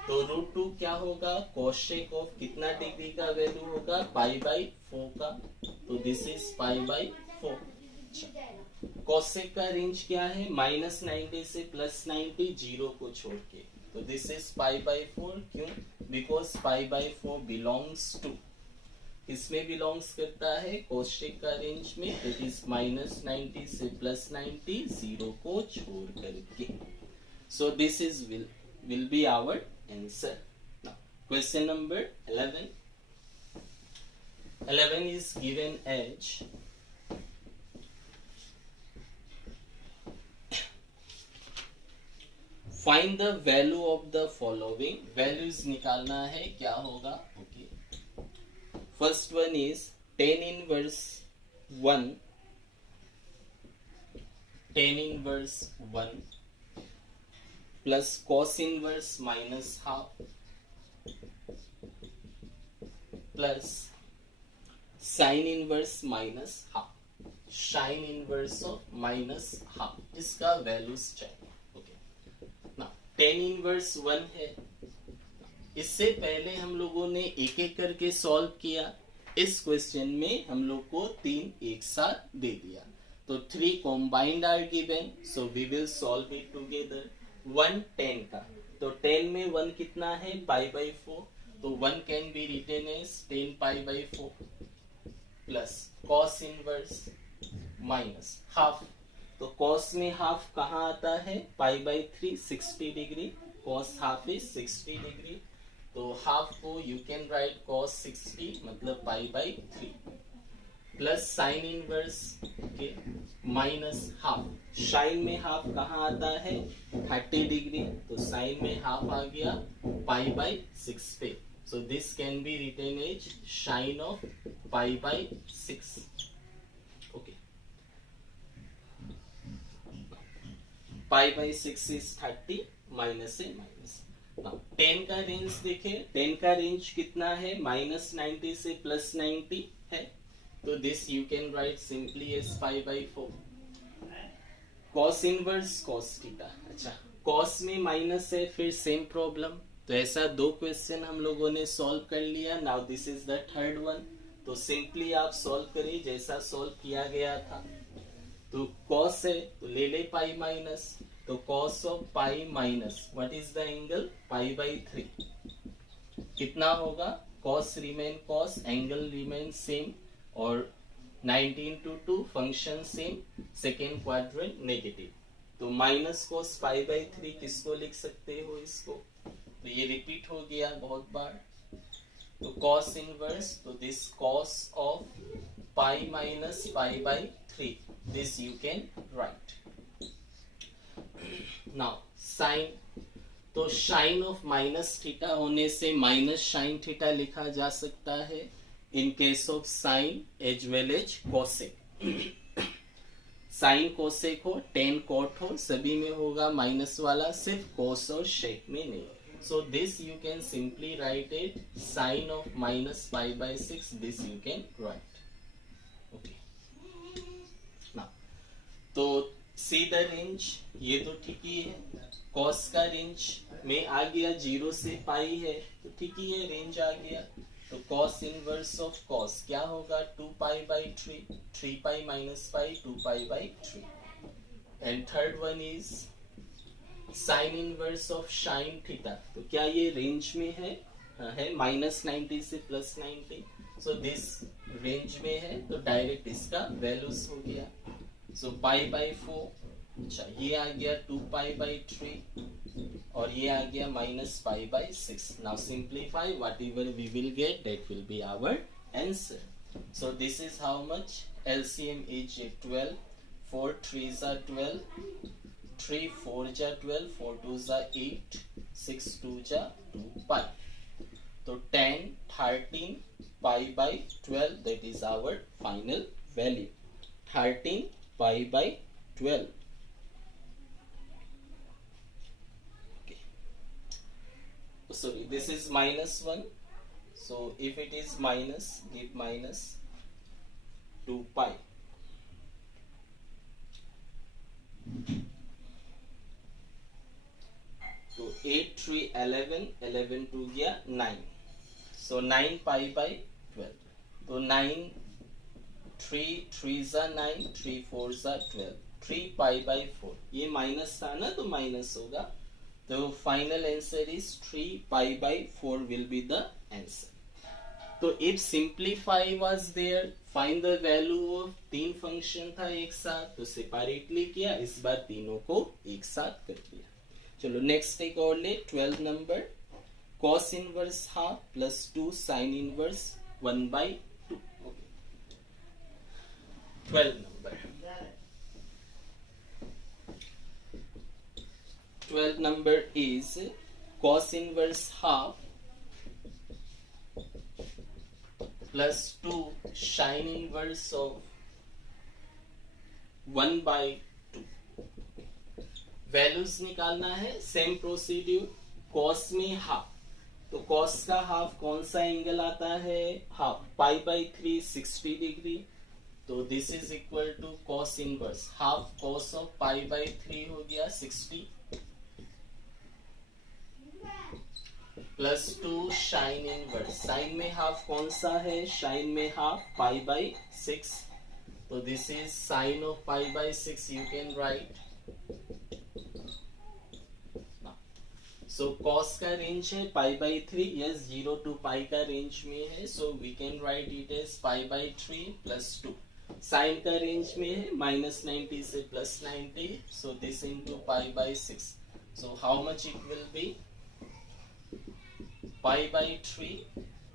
तो √2 क्या होगा? cosec ऑफ कितना डिग्री का वैल्यू होगा? π/4 का। तो दिस इज π/4। cosec का रेंज क्या है? -90 से +90, 0 को छोड़ के। तो दिस इज π/4। क्यों? बिकॉज π/4 बिलोंग्स टू, इसमें बिलोंग्स करता है cosec का रेंज में, इट इज -90 से +90, 0 को छोड़ करके। So this is will be our answer. Question number 11। 11 is given as find the value of the following। Values निकालना है, क्या होगा? Okay, first one is tan inverse 1, tan inverse 1 plus cos inverse -half plus sin inverse -half, sin inverse of -half, इसका वैल्यूज चाहिए। ओके, ना tan inverse 1 है। इससे पहले हम लोगों ने एक एक करके सॉल्व किया। इस क्वेश्चन में हम लोग को 3 एक साथ दे दिया, तो 3 combined are given, so we will solve it together. 1 10 का, तो 10 में 1 कितना है? π/4। तो 1 can be written as 10 π/4 plus cos inverse minus half, तो कॉस में हाफ कहाँ आता है, pi by 3 60 degree, cos half is 60 degree, तो हाफ को यू कैन राइट कॉस 60 मतलब pi by 3 plus sine inverse के माइनस हाफ, साइन में हाफ कहाँ आता है 30 डिग्री, तो साइन में हाफ आ गया पाई बाई 6 पे, so this can be written as sine of pi by 6. Okay, pi by 6 is 30, minus से माइनस. 10 का रेंज देखे, 10 का रेंज कितना है, माइनस 90 से प्लस 90 है, तो this you can write simply as pi by 4. Cos inverse cos theta, अच्छा कॉस में माइनस है, फिर सेम प्रॉब्लम, तो ऐसा 2 क्वेश्चन हम लोगों ने सॉल्व कर लिया. Now this is the third one, तो सिंपली आप सॉल्व करिए जैसा सॉल्व किया गया था. तो कॉस है तो ले ले पाई माइनस, तो cos of pi minus what is the angle, pi by 3 कितना होगा, cos remain cos, angle remain same, और 19 to 2 function same, second quadrant negative, तो माइनस कॉस पाई बाई 3 किसको लिख सकते हो इसको, तो ये रिपीट हो गया बहुत बार, तो कॉस इनवर्स, तो this cos of pi minus pi by 3, this you can right. Now sine, तो साइन ऑफ माइनस थीटा होने से माइनस साइन थीटा लिखा जा सकता है in case of sine as well as cosec. Sine cosec हो, टेन कॉट हो, सभी में होगा माइनस वाला, सिर्फ कोस और शेक में नहीं. So this you can simply write it sine of minus pi by 6, this you can write. Okay, now तो सी द रेंज, ये तो ठीक ही है, कॉस का रेंज में आ गया 0 से पाई है, तो ठीक ही है, रेंज आ गया. तो cos इनवर्स ऑफ cos क्या होगा, 2 पाई by 3, 3 pi minus pi, 2 pi by 3. And third one is sine inverse of sine theta, तो क्या ये रेंज में है माइनस 90 से प्लस 90, सो दिस रेंज में है, तो डायरेक्ट इसका वैल्यूज हो गया. सो पाई बाई 4, अच्छा ये आ गया 2 पाई बाई 3, और ये आ गया minus pi by 6. Now simplify, whatever we will get that will be our answer. So this is how much, LCM इज 12, 4 3s are 12, 3 4s are 12, 4 2s are 8, 6 2s are 2 pi. तो 10 13 pi by 12, that is our final value, 13 pi by 12. Sorry, this is minus 1, so if it is minus, give minus 2 pi. So 8 3 11, 11 2 गया 9, so 9 pi by 12, तो 9 3 3s are 9, 3 4s are 12, 3 pi by 4, ये माइनस था ना, तो माइनस होगा, तो final answer is 3 pi by 4 will be the answer. तो if simplify was there, find the value of 3 function था एक साथ, तो सेपरेटली किया, इस बार तीनों को एक साथ कर दिया. चलो नेक्स्ट एक और ले, 12 number, cos inverse half plus 2 sine inverse 1/2. 12 number, 12 number is cos inverse half plus 2 sin inverse of 1/2. Values निकालना है, सेम प्रोसीड्यूर, cos में हाफ, तो cos का हाफ कौन सा एंगल आता है, हाफ, पाई बाई 3 60 डिग्री, तो this is equal to cos inverse half cos of pi by 3 हो गया 60 प्लस 2 साइन इनवर्स, साइन में हाफ कौन सा है, साइन में हाफ पाई बाई 6, तो this is sine of pi by 6, you can write. So cos का रेंज है pi by 3, yes 0 to pi का रेंज में है, so we can write it as pi by 3 plus 2. Sine का रेंज में है -90 से +90, so this into π/6, so how much it will be, π/3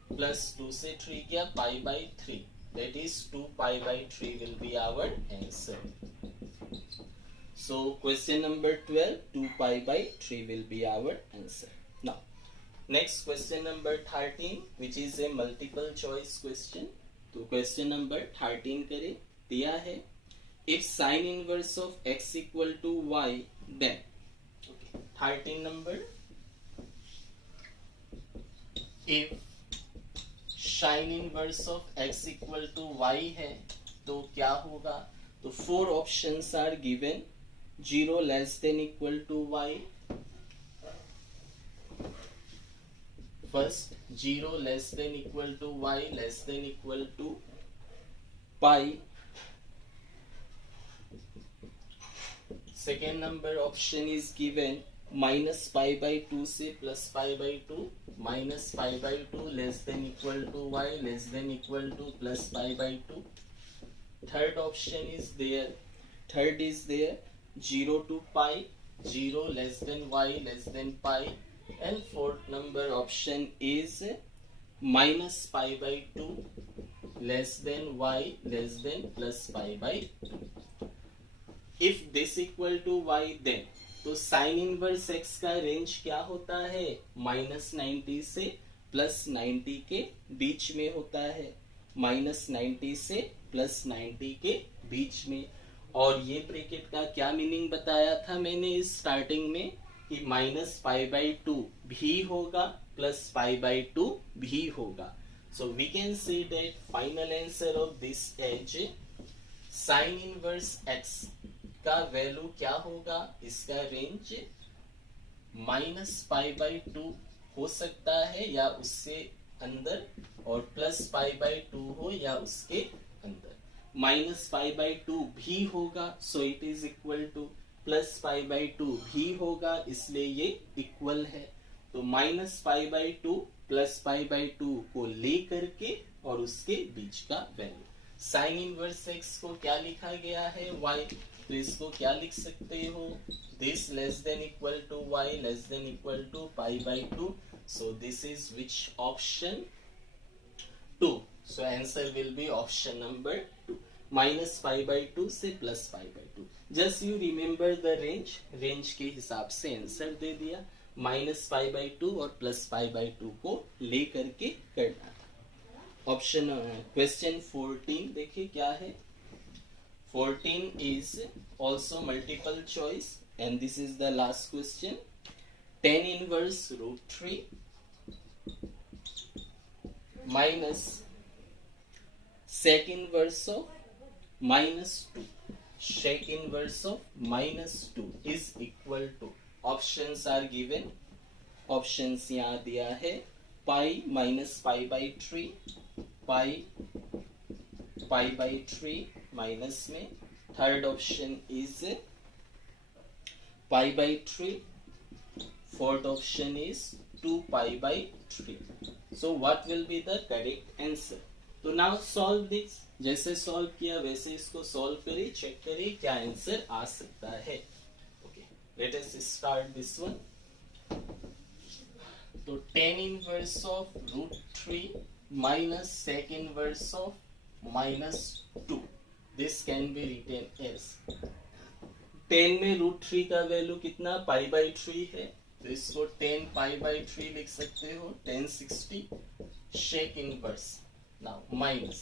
plus 2 से 3 क्या, π/3, that is 2π/3 will be our answer. So question number 12, 2π/3 will be our answer. Now next question number 13, which is a multiple choice question. तो question number 13 करें, दिया है if sin inverse of x equal to y then, okay, 13 number, if sin inverse of x equal to y है तो क्या होगा, तो 4 options are given, 0 less than equal to y, first 0 less than equal to y less than equal to pi, second number option is given -π/2 से +π/2, -π/2 less than equal to y less than equal to +π/2, third option is there, 0 to pi, 0 less than y less than pi, and fourth number option is -π/2 less than y less than +π/2. if this equal to y then, तो साइन इनवर्स x का रेंज क्या होता है, -90 से +90 के बीच में होता है, -90 से +90 के बीच में, और ये ब्रैकेट का क्या मीनिंग बताया था मैंने स्टार्टिंग में कि -π/2 भी होगा +π/2 भी होगा. So we can say that final answer of this is sin inverse x का वैल्यू क्या होगा, इसका रेंज -π/2 हो सकता है या उससे अंदर, और +π/2 हो या उसके अंदर, -π/2 भी होगा, so it is equal to, +π/2 भी होगा, इसलिए ये इक्वल है. तो -π/2 +π/2 को ले करके और उसके बीच का वैल्यू, साइन इनवर्स x को क्या लिखा गया है, y, तो इसको क्या लिख सकते हो, this less than equal to y less than equal to π/2, so this is which option, 2, so answer will be option number 2, -π/2 से +π/2. Just you remember the range के हिसाब से आंसर दे दिया, -π/2 और +π/2 को ले करके करना था. ऑप्शन क्वेश्चन 14 देखिए क्या है. 14 is also multiple choice and this is the last question. tan inverse √3 minus sec inverse of -2, sec inverse of -2 is equal to, options are given, options यहाँ दिया है, पाई -π/3, पाई π/3 माइनस में, third option is π/3, fourth option is 2π/3. So what will be the correct answer. तो नाउ सॉल्व दिस, जैसे सॉल्व किया वैसे इसको सॉल्व करिए, चेक करिए क्या आंसर आ सकता है. Okay, let us start this one. तो tan inverse of √3 minus sec inverse of -2, this can be written as, 10 में √3 का वैल्यू कितना, π/3 है, तो इसको 10 π/3 लिख सकते हो, 1060 शेक इनवर्स. नाउ माइनस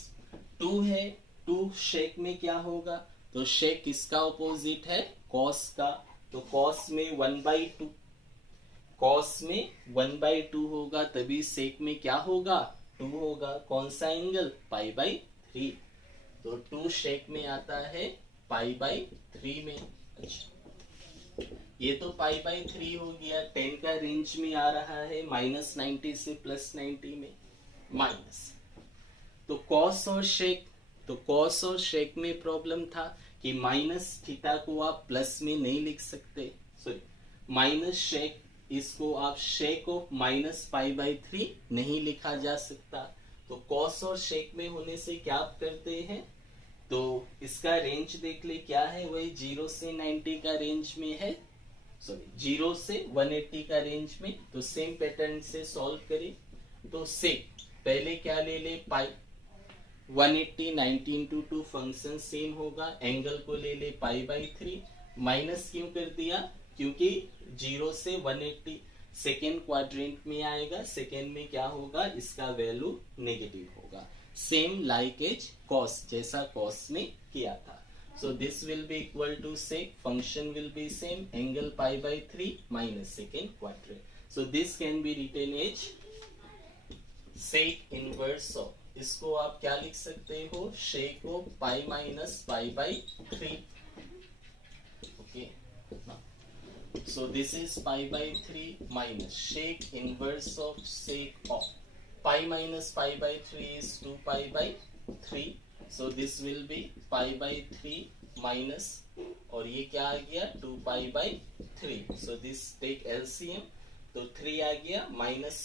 2 है, 2 शेक में क्या होगा, तो शेक किसका ऑपोजिट है, कॉस का, तो कॉस में 1/2, कॉस में 1/2 होगा, तभी सेक में क्या होगा, 2 होगा. कौन सा एंगल, π/3, तो 2 शेक में आता है π/3 में. अच्छा, ये तो π/3 हो गया, 10 का रेंज में आ रहा है, -90 से +90 में, माइनस, तो कॉस और शेक, तो कॉस और शेक में प्रॉब्लम था कि माइनस थीटा को आप प्लस में नहीं लिख सकते, सॉरी माइनस शेक, इसको आप शेक ऑफ -π/3 नहीं लिखा जा सकता. तो कॉस और शेक में होने से क्या करते हैं, तो इसका रेंज देख ले क्या है, वही 0 से 90 का रेंज में है, सॉरी 0 से 180 का रेंज में। तो सेम पैटर्न से सॉल्व करें। तो से पहले क्या ले ले, पाई 180 90 इंटू 2 फंक्शन सेम होगा, एंगल को ले ले पाई बाई 3। माइनस क्यों कर दिया, क्योंकि 0 से 180 सेकेंड क्वाड्रेंट में आएगा, सेकेंड में क्या होगा, इसका वैल्यू नेगेटिव होगा। सेम लाइक एज कॉस, जैसा कॉस ने किया था। So this will be equal to sec, function will be same, angle pi by 3 minus second quadrant. So this can be written as sec inverse of, इसको आप क्या लिख सकते हो, sec of pi minus pi by 3. Okay. So this is pi by 3 minus sec inverse of sec of pi minus pi by 3 is 2 pi by 3. So this will be pi by 3 minus, और ये क्या आ गया 2 pi by 3. So this take LCM, तो 3 आ गया, minus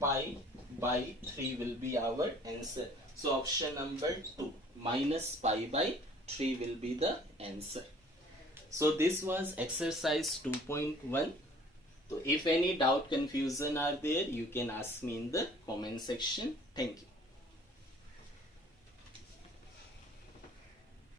pi by 3 will be our answer. So option number 2 minus pi by 3 will be the answer. So this was exercise 2.1. So if any doubt, confusion are there, you can ask me in the comment section. Thank you.